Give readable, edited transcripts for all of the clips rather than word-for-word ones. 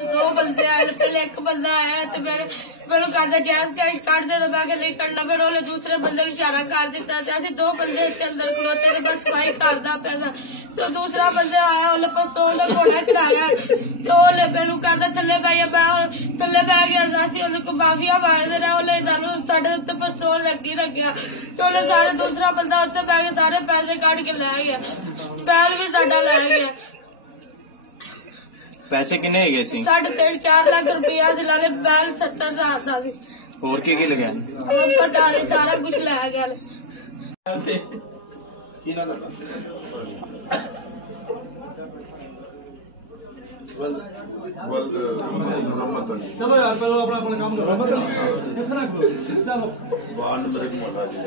दो बंदे आए, पहले एक बंदा आया तो मैंने कहता गैस कैश काट दे, तो मैं नहीं करना, फिर उन्हें दूसरे बंदे को इशारा कर दिता। ऐसे दो बंदे इसके अंदर खलोते थे, बस सफाई करता पैसा। तो दूसरा बंदा आया, उन्हें पिस्तौल का घोड़ा चढ़ाया, तो उन्हें मैनू कहता थले बह मैं थले बह गया। असं उन्हें माफिया मारते रहे, उन्हें सानू साढ़े उत्ते पिस्तौल रखी रखिया, तो उन्हें सारे दूसरा बंदा उत्ते बह के सारे पैसे कट के लै गया, बैल भी साडा लै गया। पैसे किन्ने है सी? 3.5-4 लाख रुपया से लाले बैल 70,000 का सी। और की लगे? पता नहीं, सारा कुछ लै गया। चलो यार पहले अपना अपना काम करो। कितना करो चलो वार्ड नंबर 1 मोहल्ला जी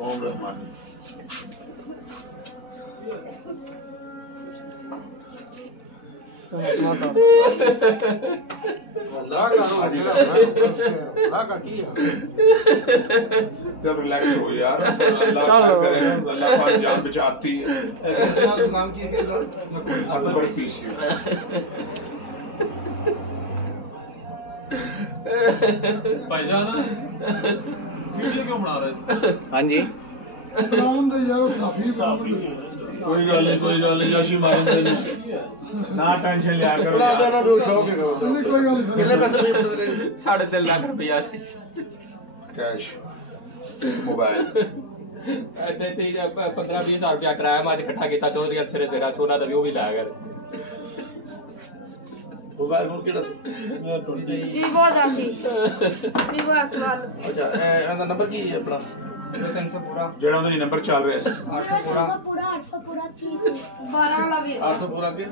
ओम रहमान रिलैक्स हो यार, अल्लाह करे, अल्लाह पाक जान बचाती है। नाम की अकबर पीसी भाईजान वीडियो क्यों बना रहे? हाँ जी कोई गल नहीं याशी मारेंगे ना, टेंशन लिया करो कितने पैसे पे 3.5 लाख रुपया कैश मोबाइल 15-20 हज़ार रुपया कराया मैं इकट्ठा किया, चौधरी अफसर तेरा सोना था वो भी लाया कर। मोबाइल फोन केड़ा वीवो दा सी, वीवो S1। अच्छा ਇਹਦਾ ਨੰਬਰ ਕੀ ਹੈ ਆਪਣਾ? 300 पूरा ਜਿਹੜਾ ਉਹਦਾ ਨੰਬਰ ਚੱਲ ਰਿਹਾ ਸੀ 800 पूरा 12 ला 800 पूरा के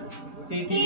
30